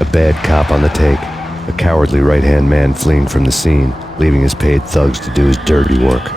A bad cop on the take. A cowardly right-hand man fleeing from the scene, leaving his paid thugs to do his dirty work.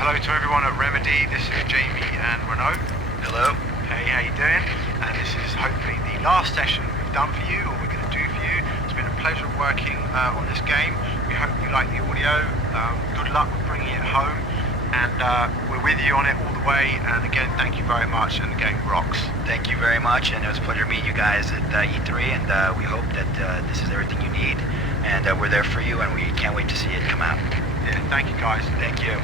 Hello to everyone at Remedy, this is Jamie and Renaud. Hello. Hey, how you doing? And this is hopefully the last session we've done for you, or we're going to do for you. It's been a pleasure working on this game. We hope you like the audio. Good luck with bringing it home. And we're with you on it all the way. And again, thank you very much, and the game rocks. Thank you very much, and it was a pleasure to meet you guys at E3, and we hope that this is everything you need, and we're there for you, and we can't wait to see it come out. Yeah, thank you guys. Thank you.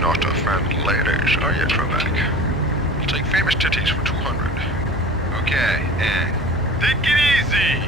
Not a fan of ladies, are you, Trebek? I'll take famous titties for 200. Okay, and take it easy!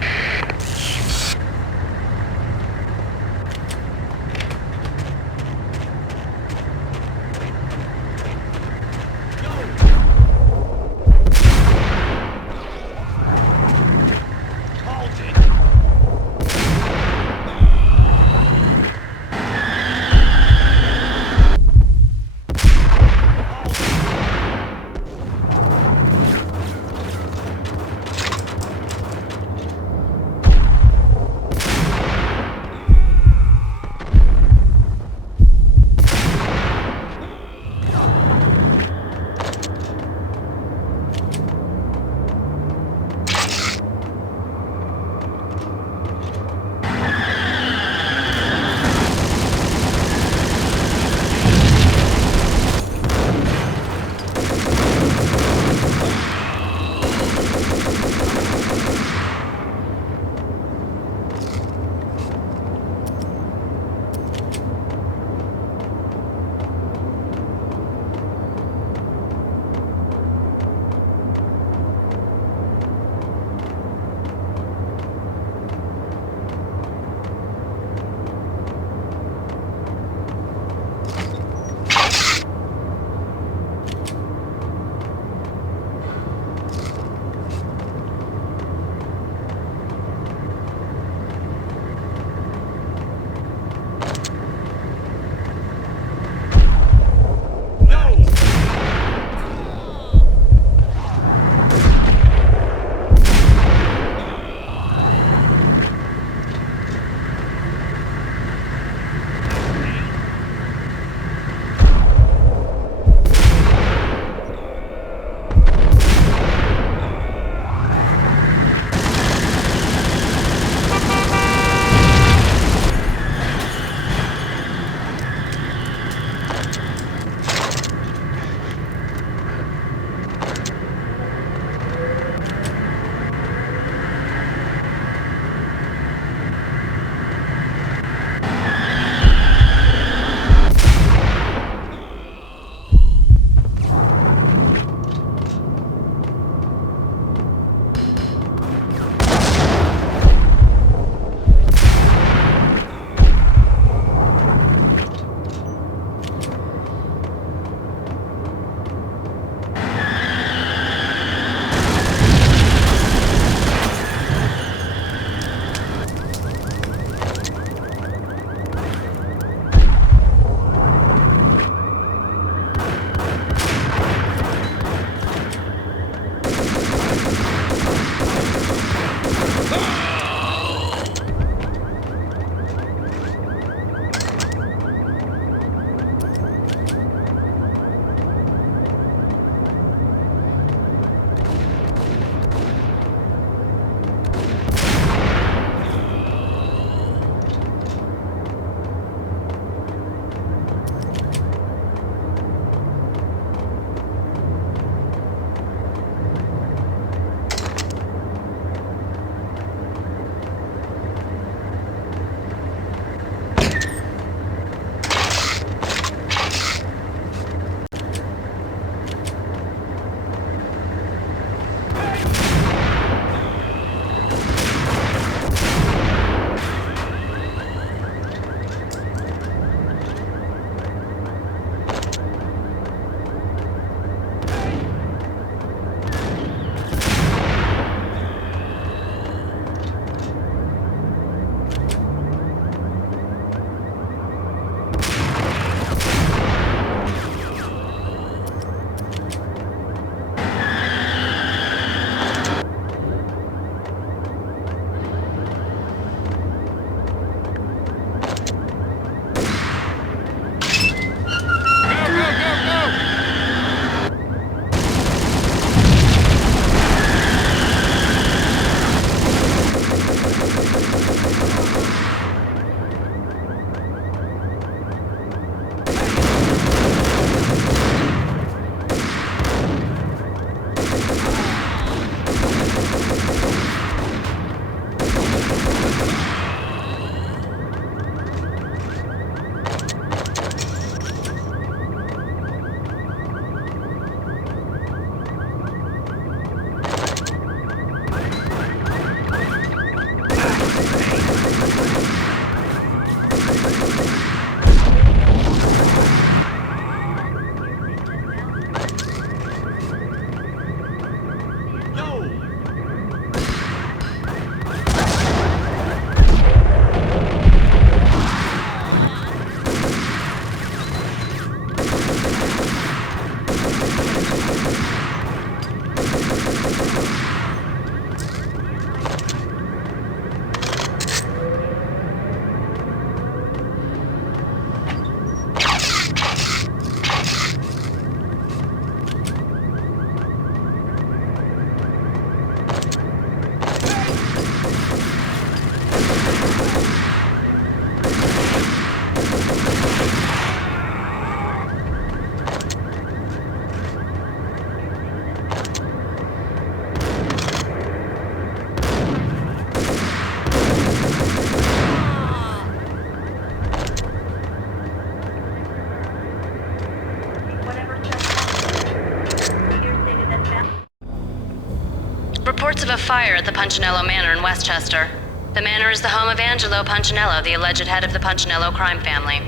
Reports of a fire at the Punchinello Manor in Westchester. The manor is the home of Angelo Punchinello, the alleged head of the Punchinello crime family.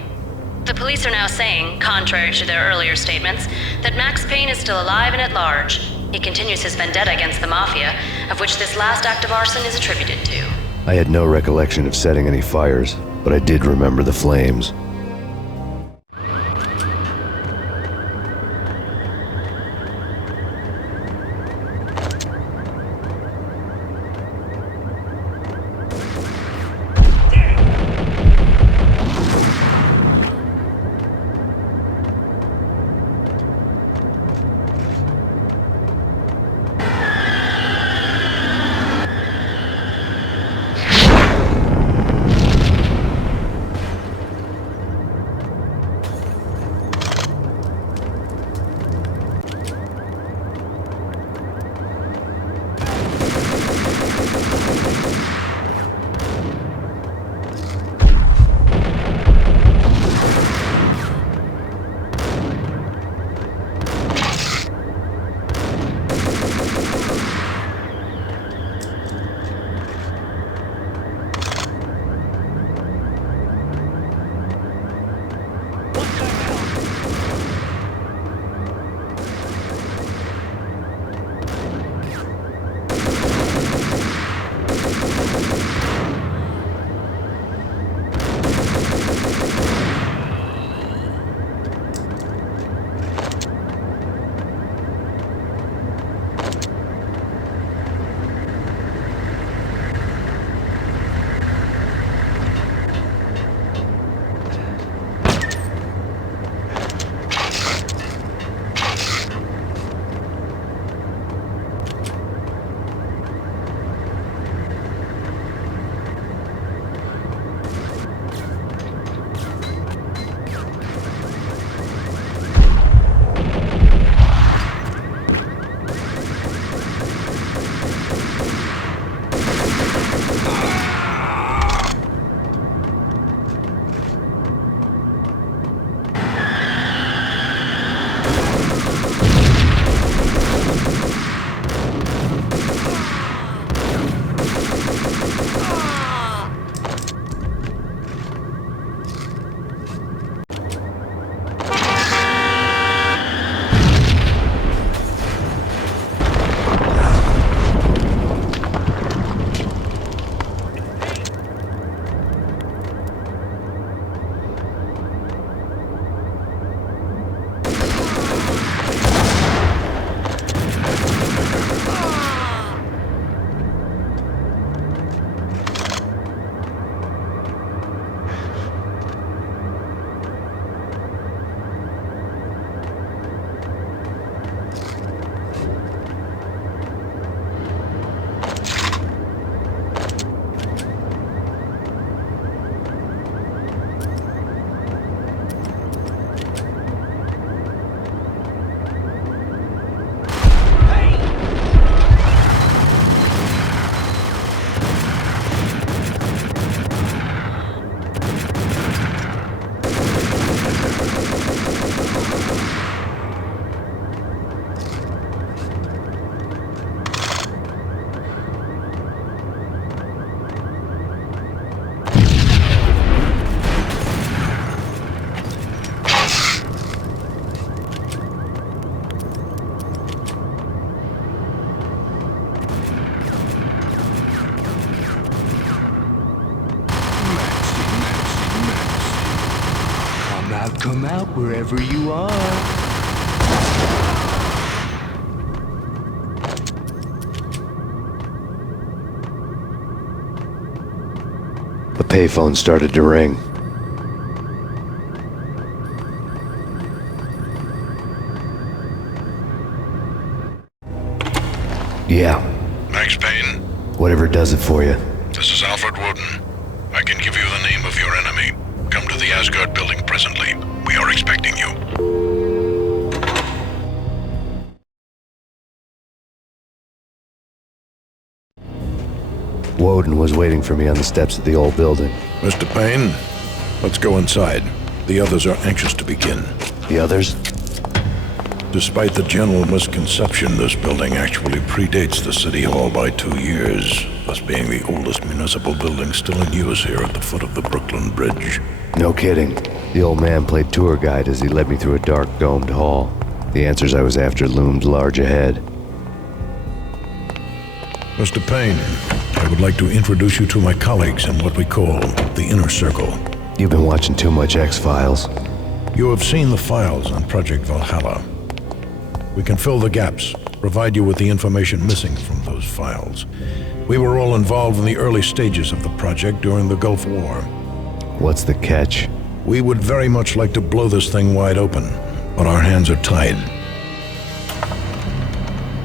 The police are now saying, contrary to their earlier statements, that Max Payne is still alive and at large. He continues his vendetta against the Mafia, of which this last act of arson is attributed to. I had no recollection of setting any fires, but I did remember the flames. Come out wherever you are. payphone started to ring. Yeah, Max Payne, whatever does it for you. this is Alfred Woden. I can give you the name of your enemy. Come to the Asgard building presently. We are expecting you. Woden was waiting for me on the steps of the old building. Mr. Payne, let's go inside. The others are anxious to begin. The others? Despite the general misconception, this building actually predates the City Hall by 2 years, thus being the oldest municipal building still in use here at the foot of the Brooklyn Bridge. No kidding. The old man played tour guide as he led me through a dark, domed hall. The answers I was after loomed large ahead. Mr. Payne, I would like to introduce you to my colleagues in what we call the Inner Circle. You've been watching too much X-Files. You have seen the files on Project Valhalla. We can fill the gaps, provide you with the information missing from those files. We were all involved in the early stages of the project during the Gulf War. What's the catch? We would very much like to blow this thing wide open, but our hands are tied.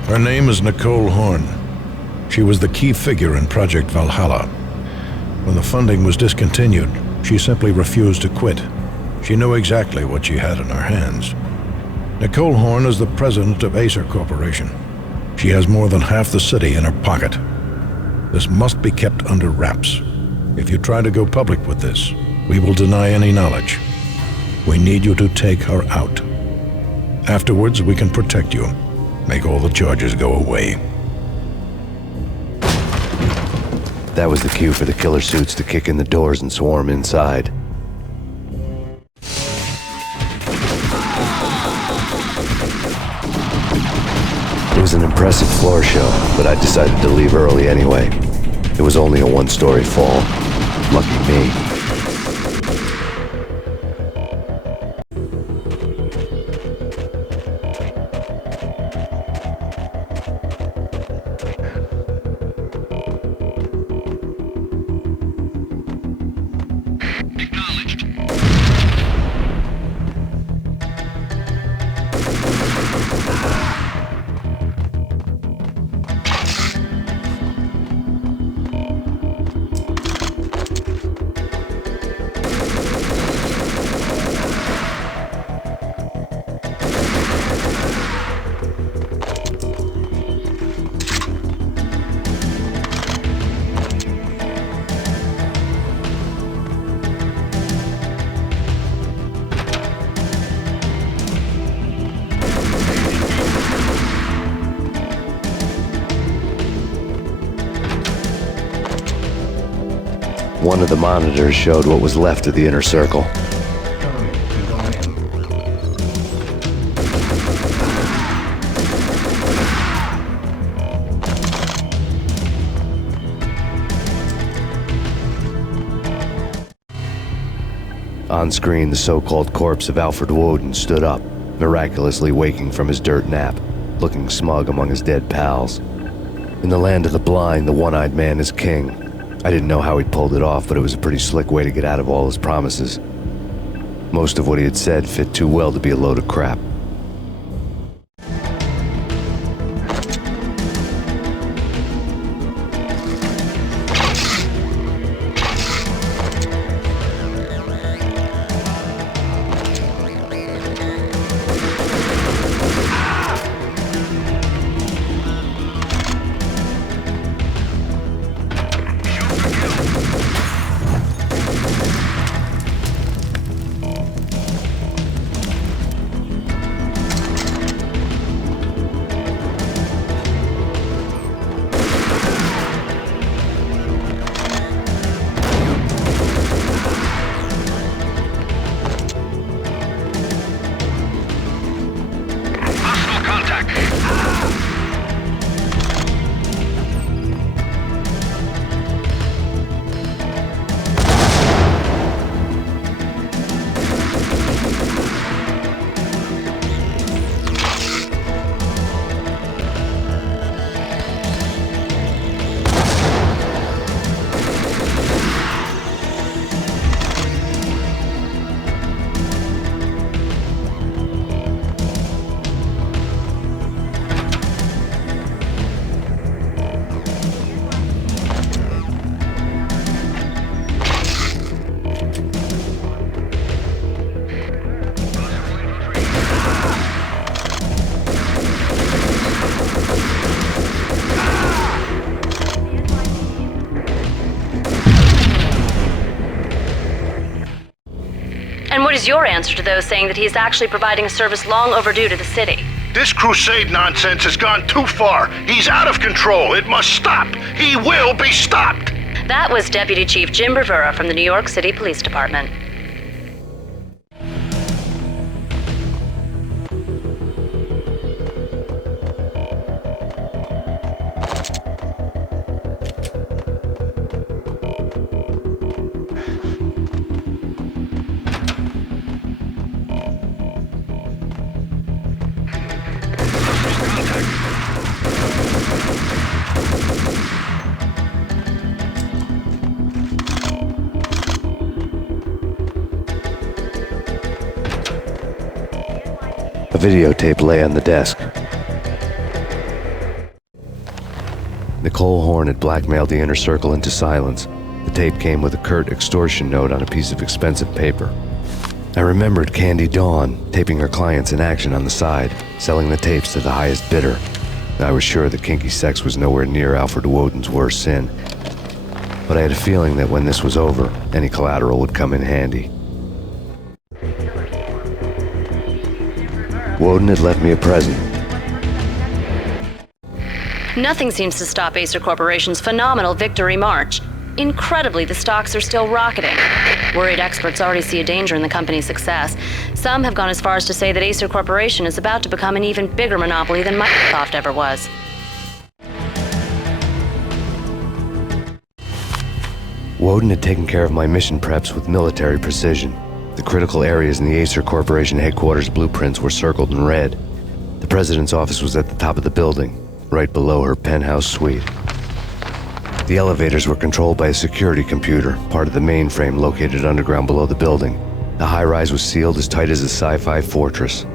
Her name is Nicole Horn. She was the key figure in Project Valhalla. When the funding was discontinued, she simply refused to quit. She knew exactly what she had in her hands. Nicole Horn is the president of Acer Corporation. She has more than half the city in her pocket. This must be kept under wraps. If you try to go public with this, we will deny any knowledge. We need you to take her out. Afterwards, we can protect you, make all the charges go away. That was the cue for the killer suits to kick in the doors and swarm inside. It was an impressive floor show, but I decided to leave early anyway. It was only a one-story fall. Lucky me. One of the monitors showed what was left of the Inner Circle. On screen, the so-called corpse of Alfred Woden stood up, miraculously waking from his dirt nap, looking smug among his dead pals. In the land of the blind, the one-eyed man is king. I didn't know how he pulled it off, but it was a pretty slick way to get out of all his promises. Most of what he had said fit too well to be a load of crap. your answer to those saying that he is actually providing a service long overdue to the city? This crusade nonsense has gone too far. He's out of control. It must stop. He will be stopped. That was Deputy Chief Jim Rivera from the New York City Police Department. A videotape lay on the desk. Nicole Horn had blackmailed the inner circle into silence. The tape came with a curt extortion note on a piece of expensive paper. I remembered Candy Dawn taping her clients in action on the side, selling the tapes to the highest bidder. I was sure that kinky sex was nowhere near Alfred Woden's worst sin. But I had a feeling that when this was over, any collateral would come in handy. Woden had left me a present. Nothing seems to stop Acer Corporation's phenomenal victory march. Incredibly, the stocks are still rocketing. Worried experts already see a danger in the company's success. Some have gone as far as to say that Acer Corporation is about to become an even bigger monopoly than Microsoft ever was. Woden had taken care of my mission preps with military precision. The critical areas in the Acer Corporation headquarters blueprints were circled in red. The president's office was at the top of the building, right below her penthouse suite. The elevators were controlled by a security computer, part of the mainframe located underground below the building. The high-rise was sealed as tight as a sci-fi fortress.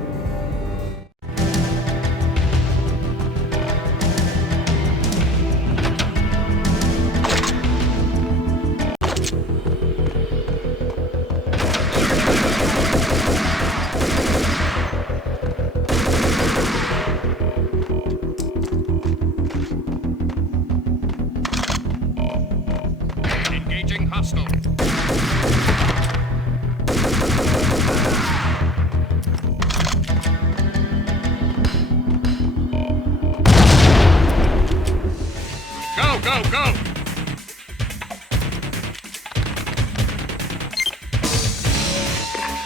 Engaging hostile. Go, go, go!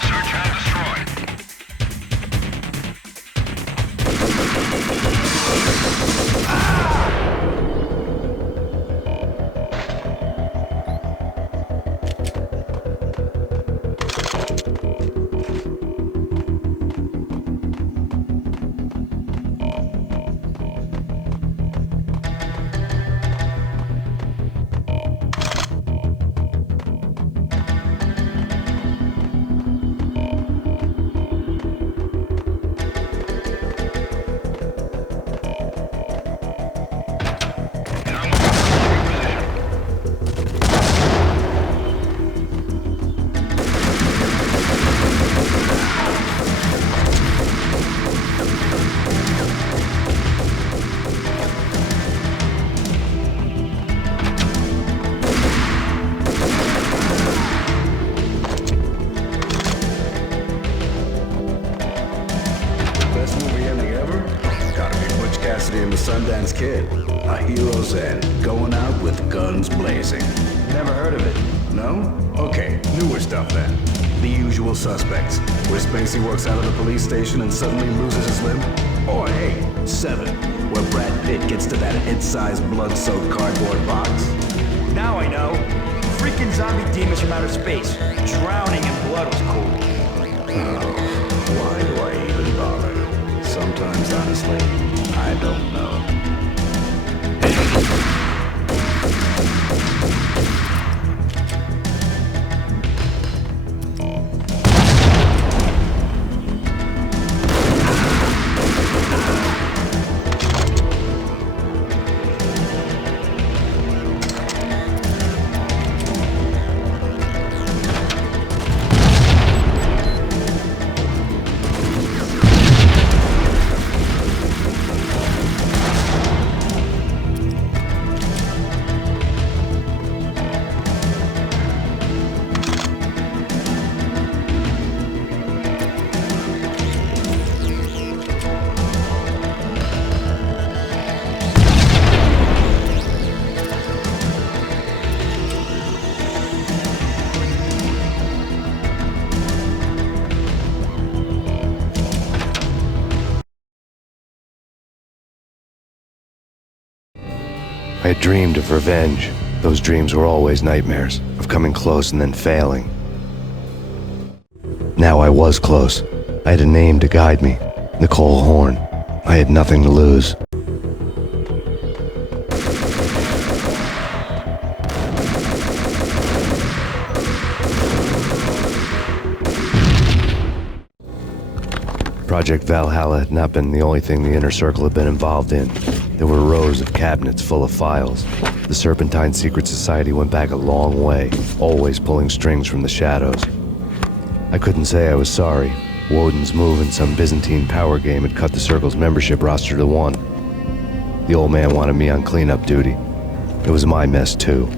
Search and destroy. And the Sundance Kid, a hero's end, going out with guns blazing. Never heard of it? No? Okay, newer stuff then. The Usual Suspects, where Spacey works out of the police station and suddenly loses his limb. Or hey, 7, where Brad Pitt gets to that hit-sized blood-soaked cardboard box. Now I know. Freaking zombie demons from outer space. Drowning in blood was cool. Oh, why do I even bother? Sometimes, honestly, I don't know. I had dreamed of revenge. Those dreams were always nightmares, of coming close and then failing. Now I was close. I had a name to guide me, Nicole Horn. I had nothing to lose. Project Valhalla had not been the only thing the Inner Circle had been involved in. There were rows of cabinets full of files. The Serpentine Secret Society went back a long way, always pulling strings from the shadows. I couldn't say I was sorry. Woden's move in some Byzantine power game had cut the Circle's membership roster to 1. The old man wanted me on cleanup duty. It was my mess too.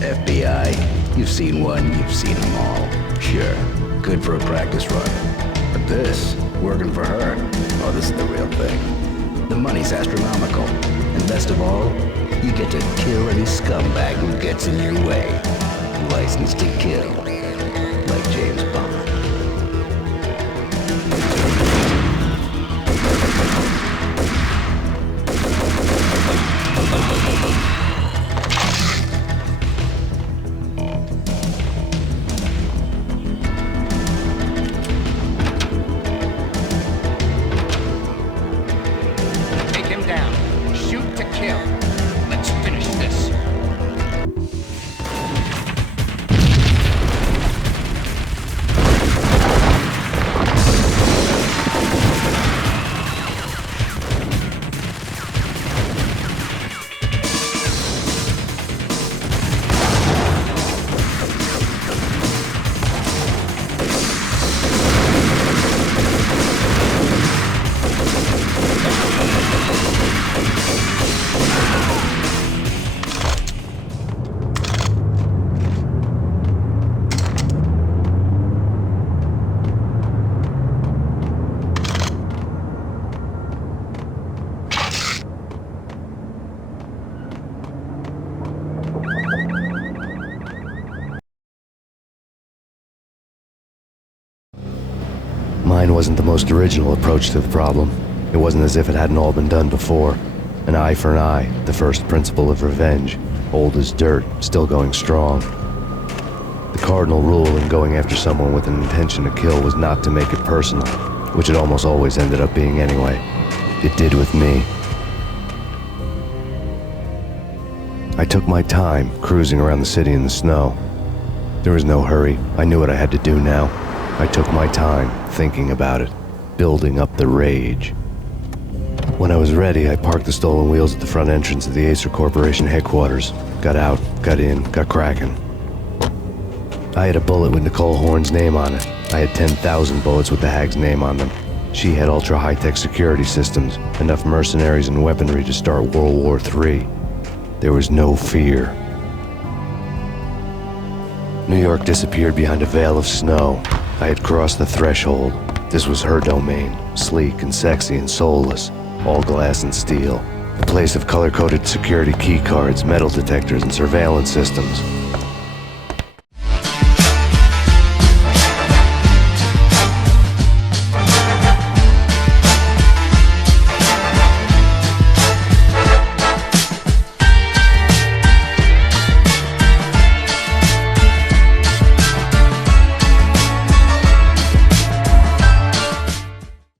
FBI, you've seen one, you've seen them all. Sure, good for a practice run. But this, working for her, oh, this is the real thing. The money's astronomical. And best of all, you get to kill any scumbag who gets in your way. License to kill. Like James Bond. Take him down. Shoot to kill. Let's finish this. Mine wasn't the most original approach to the problem. It wasn't as if it hadn't all been done before. An eye for an eye, the first principle of revenge. Old as dirt, still going strong. The cardinal rule in going after someone with an intention to kill was not to make it personal, which it almost always ended up being anyway. It did with me. I took my time, cruising around the city in the snow. There was no hurry. I knew what I had to do now. I took my time, thinking about it, building up the rage. When I was ready, I parked the stolen wheels at the front entrance of the Acer Corporation headquarters. Got out, got in, got cracking. I had a bullet with Nicole Horn's name on it. I had 10,000 bullets with the hag's name on them. She had ultra-high-tech security systems, enough mercenaries and weaponry to start World War III. There was no fear. New York disappeared behind a veil of snow. I had crossed the threshold. This was her domain, sleek and sexy and soulless, all glass and steel. A place of color-coded security key cards, metal detectors, and surveillance systems.